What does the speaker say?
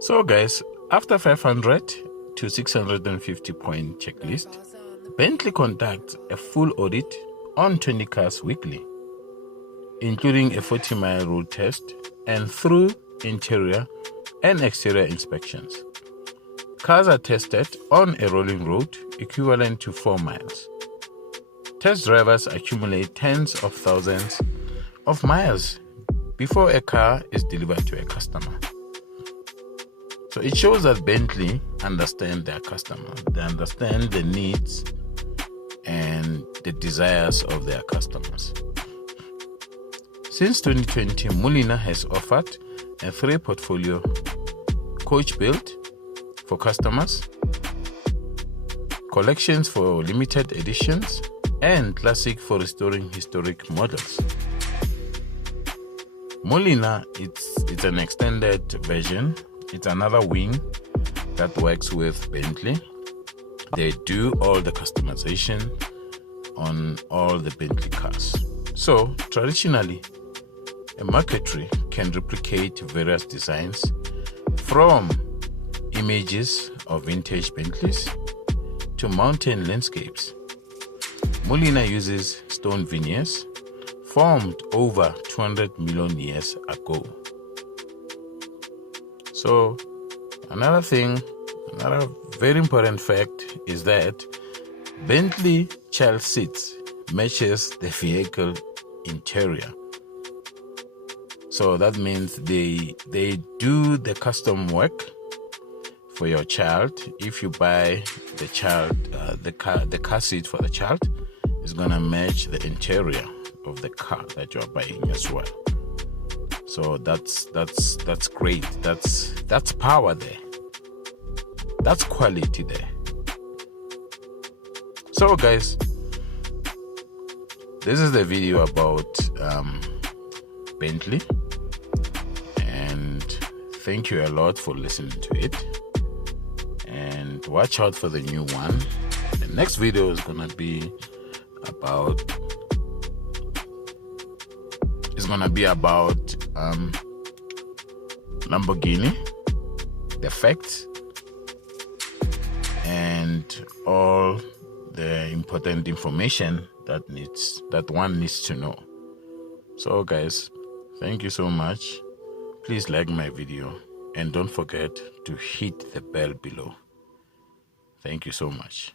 So guys, after 500 to 650 point checklist, Bentley conducts a full audit on 20 cars weekly, including a 40-mile road test and through interior and exterior inspections. Cars are tested on a rolling road equivalent to 4 miles. Test drivers accumulate tens of thousands of miles before a car is delivered to a customer. So it shows that Bentley understand their customer. They understand the needs and the desires of their customers. Since 2020, Molina has offered a 3-portfolio: coach built for customers, collections for limited editions, and classic for restoring historic models. Molina, it's an extended version. It's another wing that works with Bentley. They do all the customization on all the Bentley cars. So traditionally, a marquetry can replicate various designs from images of vintage Bentleys to mountain landscapes. Molina uses stone veneers formed over 200 million years ago. So another very important fact is that Bentley child seats matches the vehicle interior. So that means they do the custom work for your child. If you buy the child the car seat for the child, is gonna match the interior of the car that you are buying as well. So that's great. That's power there. That's quality there. So guys, this is the video about Bentley, and thank you a lot for listening to it, and watch out for the new one. The next video is gonna be about Lamborghini, the facts, and all the important information that one needs to know. So guys, thank you so much. Please like my video and don't forget to hit the bell below. Thank you so much.